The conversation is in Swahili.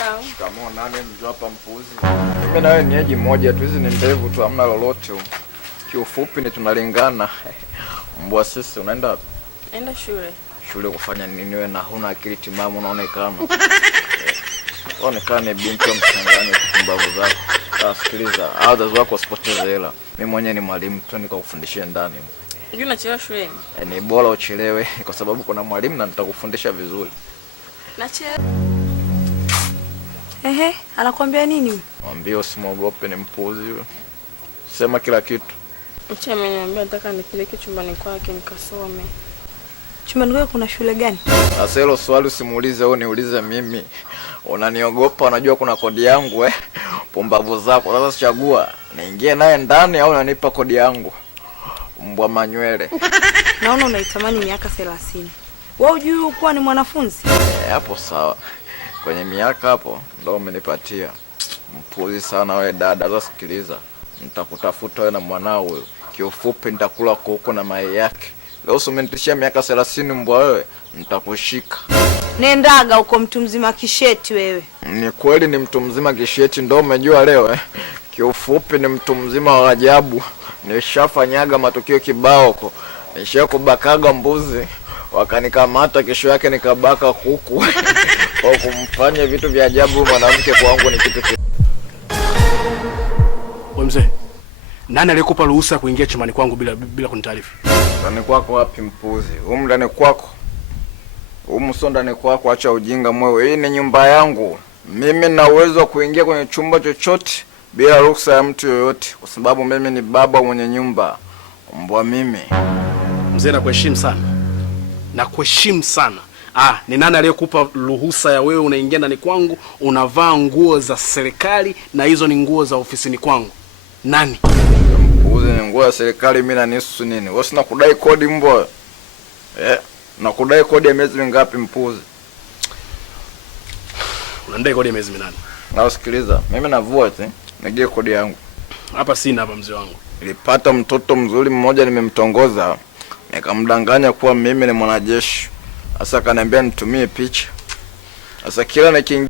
Shikamoo. Shikamoo. Nani mjua hapa mpuzi? Mimi na wewe ni eji moja tu, hizi ni ndevu tu, hamna lolote. Kiufupi ni tunalingana. Mbwa sisi, unaenda wapi? Naenda shule. Shule kufanya nini wewe na huna akili timamu unaonekana? Unaonekana binti mchangani kumbavu zako. Sikiliza, wazazi wako wasipoteze hela. Mimi mwenyewe ni mwalimu tu nikakufundishia ndani. Unajua nachelewa shuleni? Ni bora uchelewe kwa sababu kuna mwalimu na nitakufundisha vizuri. Nachelewa. Anakuambia nini? Mwambie usimwogope, ni mpuzi yule. Sema kila kitu. Mcha ameniambia nataka nipeleke chumbani kwake nikasome. Chumbani kwake kuna shule gani? Sasa hilo swali usimuulize wewe, niulize mimi. Unaniogopa, unajua kuna kodi yangu Pumbavu zako. Sasa chagua, niingie naye ndani au unanipa kodi yangu? Mbwa manywele. Naona unaitamani miaka 30. Wewe hujui kuwa ni mwanafunzi? Hapo sawa. Kwenye miaka hapo ndio umenipatia. Mpuzi sana wewe dada. Sasa sikiliza. Nitakutafuta wewe na mwanao wewe. Kiufupi nitakula kuku na mayai yake. Leo umenitishia miaka 30 mbwa wewe, nitakushika. Nendaga uko mtu mzima kisheti wewe. Ni kweli ni mtu mzima kisheti, ndio umejua leo Kiufupi ni mtu mzima wa ajabu. Nishafanyaga matukio kibao huko. Nishakubakaga mbuzi, wakanikamata kesho yake nikabaka kuku. Kwa kumfanya vitu vya ajabu mwanamke kwangu ni kitu Wewe mzee, nani aliyekupa ruhusa kuingia chumbani kwangu bila kunitaarifu? Ndani kwako wapi mpuzi? Humu ndani kwako. Humu sio ndani kwako, acha ujinga mwewe. Hii ni nyumba yangu. Mimi na uwezo wa kuingia kwenye chumba chochote bila ruhusa ya mtu yoyote, kwa sababu mimi ni baba mwenye nyumba. Mbwa mimi. Mzee, nakuheshimu sana. Nakuheshimu sana. Ni nani aliyekupa ruhusa ya wewe unaingia ndani kwangu, unavaa nguo za serikali na hizo ni nguo za ofisini kwangu? Nani? Mpuzi, ni nguo ya serikali mimi na nisu nini? Wewe sina kudai kodi mbwa. Na kudai kodi ya miezi mingapi mpuzi? Unadai kodi ya miezi 8. Na usikiliza, mimi navua nigie kodi yangu. Hapa sina hapa mzee wangu. Nilipata mtoto mzuri mmoja nimemtongoza. Nikamdanganya kuwa mimi ni mwanajeshi. Sasa akaniambia nitumie picha. Sasa kila